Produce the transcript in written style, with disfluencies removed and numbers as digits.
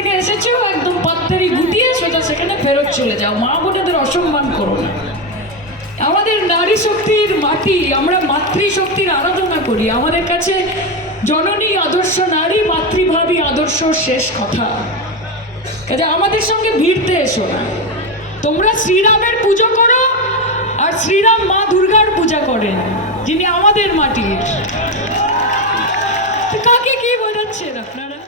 থেকে এসেছো একদম পাত্তারি গুটিয়ে সোজা সেখানে ফেরত চলে যাও। মা বোনেদের অসম্মান করো না। আমাদের নারী শক্তির মাটি, আমরা মাতৃশক্তির আরাধনা করি। আমাদের কাছে জননী আদর্শ নারী, মাতৃভাবী আদর্শ শেষ কথা। কাজে আমাদের সঙ্গে ভিড়তে এসো না। তোমরা শ্রীরামের পুজো করো, আর শ্রীরাম মা দুর্গার পূজা করেন, যিনি আমাদের মাটির। কাকে কি বোঝাচ্ছেন আপনারা?